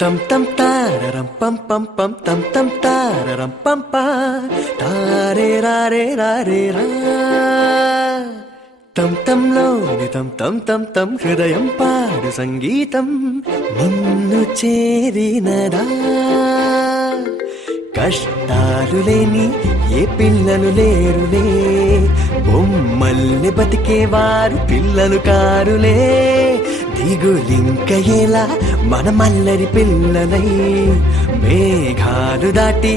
Tam tam tararam pam pam pam tam tam tararam pam pa tare rare rare ra tam tam loni tam tam tam tam హృదయం పాడు సంగీతం నిన్ను చేరినదా కష్టాలు లేని ఏ పిల్లలు లేరులే బొమ్మల్ని బతికేవారు పిల్లలు కారులే దిగులింక ఎలా మన మల్లరి పిల్లలై మేఘాలు దాటి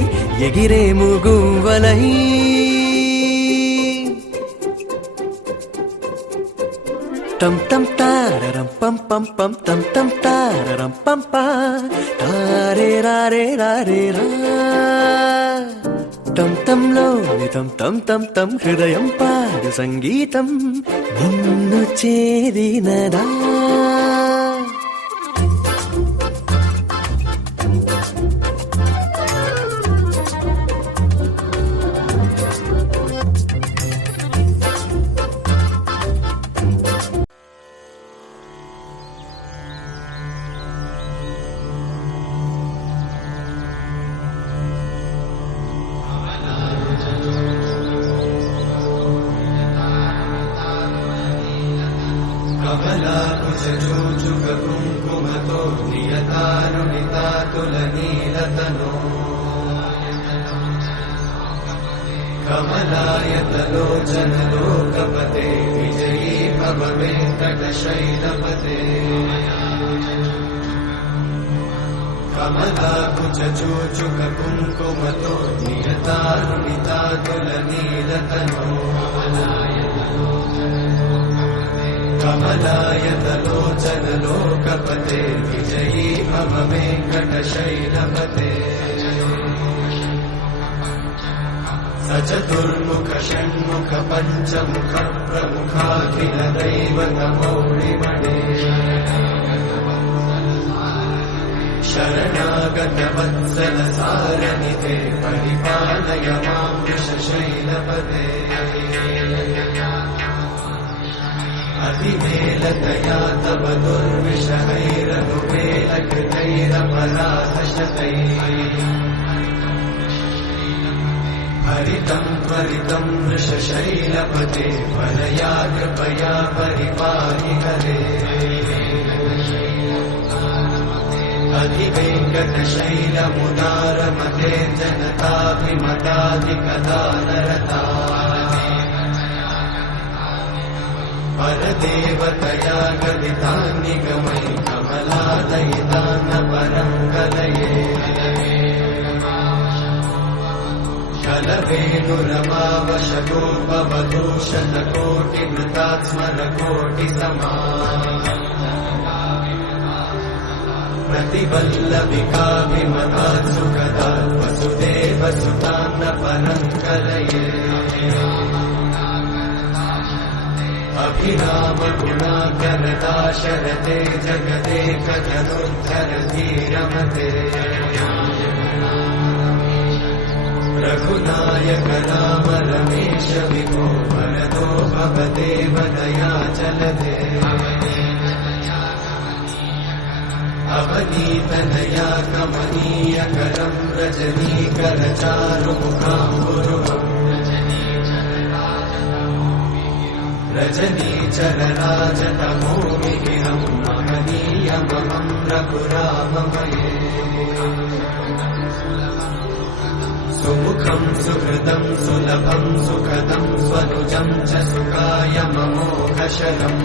ఎగిరేము గువ్వలై tam tam tararam pam pam pam tam tam tararam pam pa tare rare rare ra tam tam loni tam tam tam tam హృదయం పాడు సంగీతం నిన్ను చేరినదా కమలాకుచూచుక కుంకుమతో నియతారుణితాతుల నీలతనో కమలాయతలోచన లోకపతే విజయీ భవ వెంకటశైలపతే కమలాకుచూచుక కుంకుమతో నియతారుణితాతుల నీలతనో కమలాయతలోచన లోకపతే విజయీ భవ వెంకటశైలపతే సచతుర్ముఖ షణ్ముఖ పంచముఖ ప్రముఖాఖిల దైవత మౌళిమణే శరణాగత వత్సల సారనిధే పరిపాలయ మాం వృషశైలపతే అతివేలతయా తవ దుర్విషహైరనువేలకృతైరపరాధశతైః హరితం త్వరితం వృషశైలపతే వరయా కృపయా పరిపాహి హరే అధివేంకటశైలముదారమతే జనతాభిమతాధికదానరతా పరదేవతయా గదితాన్నిగమై కమలాదయితాన్న పరం కలయే కలవేణురమావశతోపవదూషతకోటిమృతాత్స్మరకోటి సమా ప్రతివల్లవికాభిమతాత్ సుఖదాత్ వసుదేవసుతాన్న పరం కలయే అభిరామ గుణాకరదాశరతే జగదేక జనుద్ధర ధీరమతే రఘునాయక రామ రమేశ విభో వరదో భవదేవ దయాచలతే అవనీతనయా కమనీయకరం రజనీకర చారుముఖాంబురుహం రజనీచరరాజతమో మిహిరం మహనీయమహం రఘురామమయే సుముఖం సుహృదం సులభం సుఖదం స్వనుజం చ సుఖాయమమోఘశరం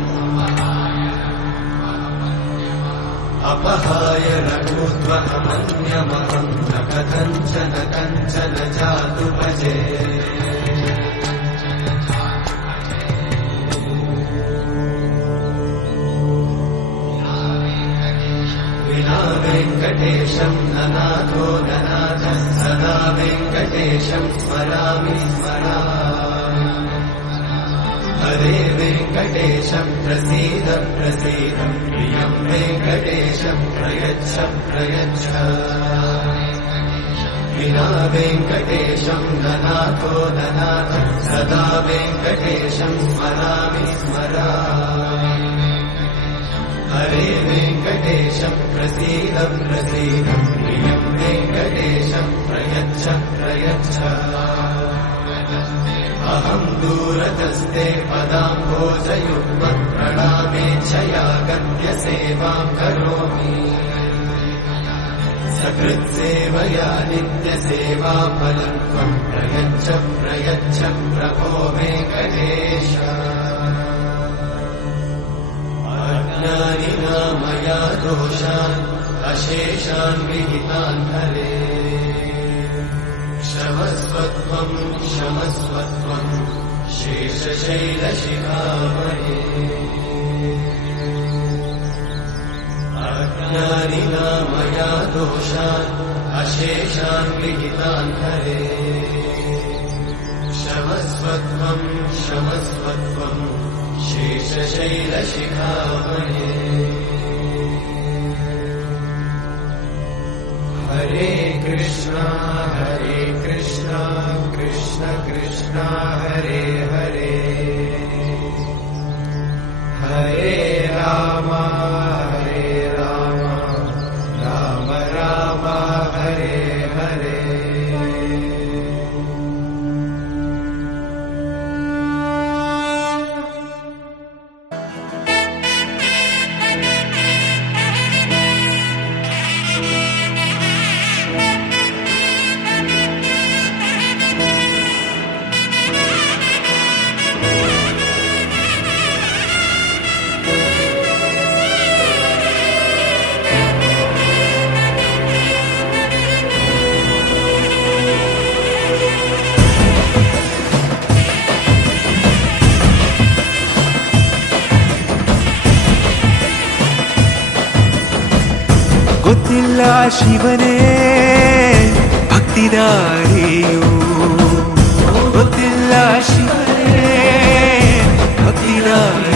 అపహాయ రఘుత్వమన్యమహం న కథంచన కంచన జాతు భజే వెంకటేశం ననాథో ననాథ సదా వెంకటేశం స్మరామి స్మరామి హరే వెంకటేశం ప్రసీద ప్రసీద ప్రియం వెంకటేశం ప్రయచ్చ ప్రయచ్చ వినా వెంకటేశం ననాథో ననాథ సదా వెంకటేశం స్మరామి స్మరామి हरे वेङ्कटेश प्रसीद प्रसीद प्रियं वेङ्कटेश प्रयच्छ प्रयच्छ अहं दूरतस्ते पदाम्भोजयुग्मं प्रणामेच्छया गत्य सेवां करोमि सकृत्सेवया नित्यसेवाफलं त्वं प्रयच्छ प्रयच्छ प्रभो वेङ्कटेश अज्ञानिना मया दोषान् अशेषान् विहितान् हरे क्षमस्वत्वं क्षमस्वत्वं शेषशैलशिखामणे अज्ञानिना मया दोषान् अशेषान् विहितान् हरे क्षमस्वत्वं क्षमस्वत्वं शेषशैलशिखामणे हरे कृष्णा कृष्ण कृष्णा हरे हरे हरे राम राम राम हरे हरे ಗೊತ್ತಿಲ್ಲ ಶಿವನೇ ಭಕ್ತಿದಾರಿಯು ಗೊತ್ತಿಲ್ಲ ಶಿವನೇ ಭಕ್ತಿದಾರಿ